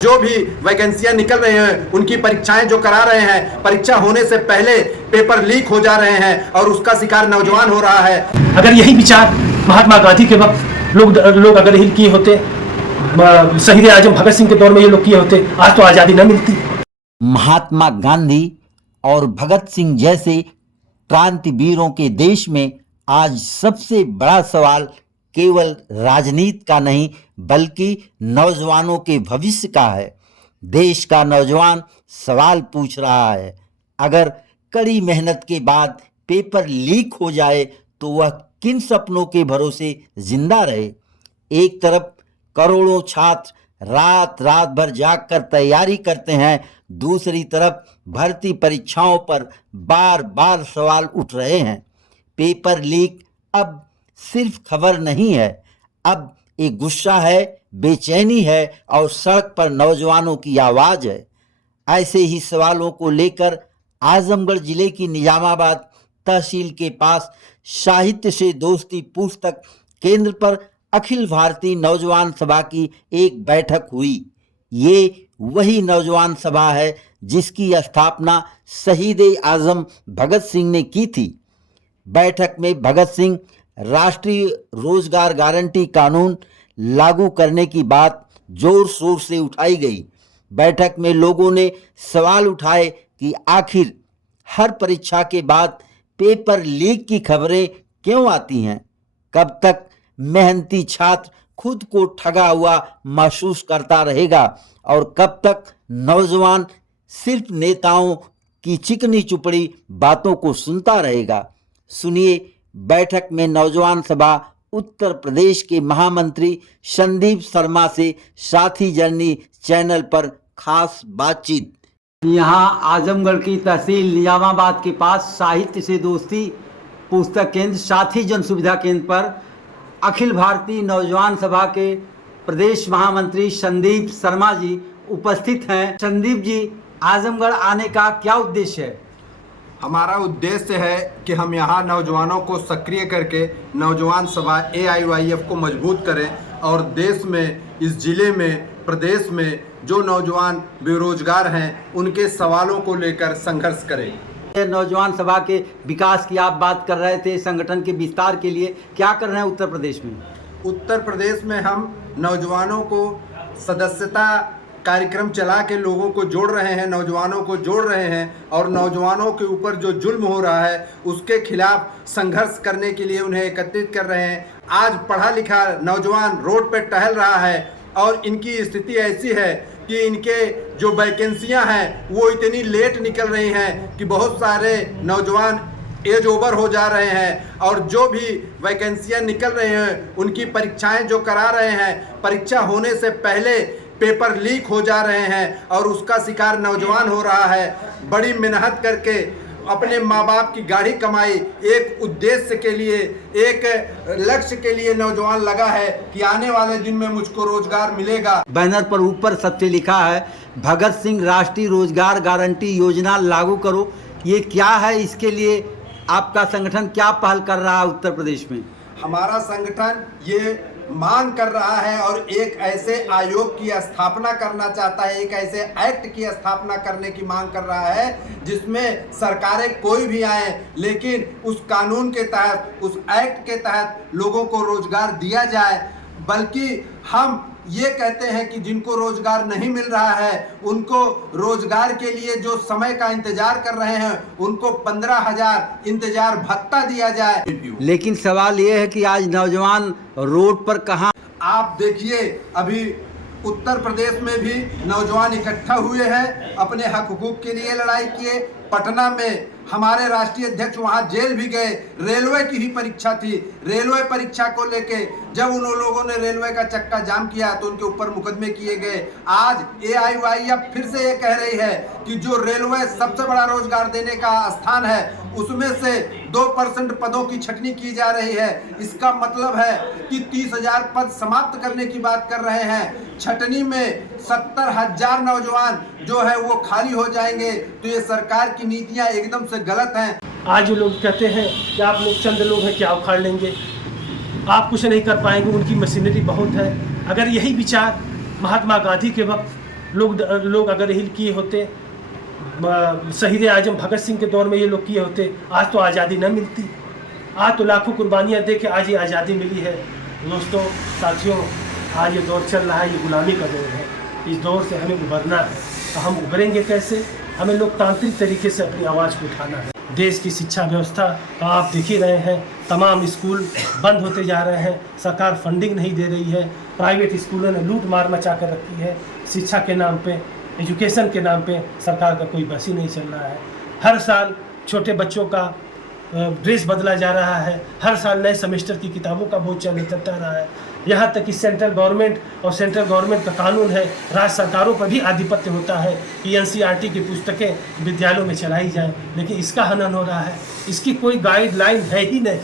जो भी वैकेंसियां निकल रही हैं उनकी परीक्षाएं जो करा रहे हैं, परीक्षा होने से पहले पेपर लीक हो जा रहे हैं और उसका शिकार नौजवान हो रहा है। अगर यही विचार महात्मा गांधी के वक्त लोग अगर यही किए होते, शहीद आजम भगत सिंह के दौर में ये लोग किए होते, आज तो आज़ादी न मिलती। महात्मा गांधी और भगत सिंह जैसे क्रांतिवीरों के देश में आज सबसे बड़ा सवाल केवल राजनीति का नहीं बल्कि नौजवानों के भविष्य का है। देश का नौजवान सवाल पूछ रहा है, अगर कड़ी मेहनत के बाद पेपर लीक हो जाए तो वह किन सपनों के भरोसे जिंदा रहे। एक तरफ करोड़ों छात्र रात रात भर जागकर तैयारी करते हैं, दूसरी तरफ भर्ती परीक्षाओं पर बार बार सवाल उठ रहे हैं। पेपर लीक अब सिर्फ खबर नहीं है, अब एक गुस्सा है, बेचैनी है और सड़क पर नौजवानों की आवाज़ है। ऐसे ही सवालों को लेकर आजमगढ़ जिले की निजामाबाद तहसील के पास साहित्य से दोस्ती पुस्तक केंद्र पर अखिल भारतीय नौजवान सभा की एक बैठक हुई। ये वही नौजवान सभा है जिसकी स्थापना शहीद आजम भगत सिंह ने की थी। बैठक में भगत सिंह राष्ट्रीय रोजगार गारंटी कानून लागू करने की बात जोर शोर से उठाई गई। बैठक में लोगों ने सवाल उठाए कि आखिर हर परीक्षा के बाद पेपर लीक की खबरें क्यों आती हैं? कब तक मेहनती छात्र खुद को ठगा हुआ महसूस करता रहेगा और कब तक नौजवान सिर्फ नेताओं की चिकनी चुपड़ी बातों को सुनता रहेगा? सुनिए बैठक में नौजवान सभा उत्तर प्रदेश के महामंत्री संदीप शर्मा से साथी जर्नी चैनल पर खास बातचीत। यहाँ आजमगढ़ की तहसील निजामाबाद के पास साहित्य से दोस्ती पुस्तक केंद्र साथी जन सुविधा केंद्र पर अखिल भारतीय नौजवान सभा के प्रदेश महामंत्री संदीप शर्मा जी उपस्थित हैं। संदीप जी, आजमगढ़ आने का क्या उद्देश्य है? हमारा उद्देश्य है कि हम यहाँ नौजवानों को सक्रिय करके नौजवान सभा AIYF को मजबूत करें और देश में, इस जिले में, प्रदेश में जो नौजवान बेरोजगार हैं उनके सवालों को लेकर संघर्ष करें। नौजवान सभा के विकास की आप बात कर रहे थे, संगठन के विस्तार के लिए क्या कर रहे हैं उत्तर प्रदेश में? उत्तर प्रदेश में हम नौजवानों को सदस्यता कार्यक्रम चला के लोगों को जोड़ रहे हैं, नौजवानों को जोड़ रहे हैं और नौजवानों के ऊपर जो जुल्म हो रहा है उसके खिलाफ संघर्ष करने के लिए उन्हें एकत्रित कर रहे हैं। आज पढ़ा लिखा नौजवान रोड पर टहल रहा है और इनकी स्थिति ऐसी है कि इनके जो वैकेंसियां हैं वो इतनी लेट निकल रही हैं कि बहुत सारे नौजवान एज ओवर हो जा रहे हैं और जो भी वैकेंसियां निकल रही हैं उनकी परीक्षाएं जो करा रहे हैं, परीक्षा होने से पहले पेपर लीक हो जा रहे हैं और उसका शिकार नौजवान हो रहा है। बड़ी मेहनत करके अपने माँ बाप की गाढ़ी कमाई एक उद्देश्य के लिए, एक लक्ष्य के लिए नौजवान लगा है कि आने वाले दिन में मुझको रोजगार मिलेगा। बैनर पर ऊपर सबसे लिखा है भगत सिंह राष्ट्रीय रोजगार गारंटी योजना लागू करो। ये क्या है? इसके लिए आपका संगठन क्या पहल कर रहा है उत्तर प्रदेश में? हमारा संगठन ये मांग कर रहा है और एक ऐसे आयोग की स्थापना करना चाहता है, एक ऐसे एक्ट की स्थापना करने की मांग कर रहा है जिसमें सरकारें कोई भी आए लेकिन उस कानून के तहत, उस एक्ट के तहत लोगों को रोजगार दिया जाए। बल्कि हम ये कहते हैं कि जिनको रोजगार नहीं मिल रहा है उनको रोजगार के लिए जो समय का इंतजार कर रहे हैं उनको 15,000 इंतजार भत्ता दिया जाए। लेकिन सवाल ये है कि आज नौजवान रोड पर कहाँ? आप देखिए, अभी उत्तर प्रदेश में भी नौजवान इकट्ठा हुए हैं, अपने हक हुकूक के लिए लड़ाई किए। पटना में हमारे राष्ट्रीय अध्यक्ष वहां जेल भी गए। रेलवे की ही परीक्षा थी, रेलवे परीक्षा को लेके जब उन लोगों ने रेलवे का चक्का जाम किया तो उनके ऊपर मुकदमे किए गए। आज AIYF फिर से ये कह रही है कि जो रेलवे सबसे बड़ा रोजगार देने का स्थान है उसमें से 2% पदों की छटनी की जा रही है। इसका मतलब है कि 30,000 पद समाप्त करने की बात कर रहे हैं। छटनी में 70,000 नौजवान जो है वो खाली हो जाएंगे। तो ये सरकार की नीतियां एकदम से गलत हैं। आज जो लोग कहते हैं कि आप लोग चंद लोग हैं, क्या उखाड़ लेंगे, आप कुछ नहीं कर पाएंगे, उनकी मशीनरी बहुत है। अगर यही विचार महात्मा गांधी के वक्त लोग अगर हिल किए होते, शहीद आजम भगत सिंह के दौर में ये लोग किए होते, आज तो आज़ादी न मिलती। आज तो लाखों कुर्बानियाँ दे के आज ये आज़ादी मिली है। दोस्तों, साथियों, आज ये दौर चल रहा है, ये गुलामी का दौर है। इस दौर से हमें उभरना है। तो हम उभरेंगे कैसे? हमें लोकतांत्रिक तरीके से अपनी आवाज़ को उठाना है। देश की शिक्षा व्यवस्था तो आप देख ही रहे हैं, तमाम स्कूल बंद होते जा रहे हैं, सरकार फंडिंग नहीं दे रही है, प्राइवेट स्कूलों ने लूट मार मचा कर रखी है। शिक्षा के नाम पे, एजुकेशन के नाम पे सरकार का कोई बस ही नहीं चल रहा है। हर साल छोटे बच्चों का ड्रेस बदला जा रहा है, हर साल नए सेमेस्टर की किताबों का बोझ चलता रहा है। यहाँ तक कि सेंट्रल गवर्नमेंट और सेंट्रल गवर्नमेंट का कानून है, राज्य सरकारों पर भी आधिपत्य होता है कि एनसीईआरटी की पुस्तकें विद्यालयों में चलाई जाएं, लेकिन इसका हनन हो रहा है। इसकी कोई गाइडलाइन है ही नहीं।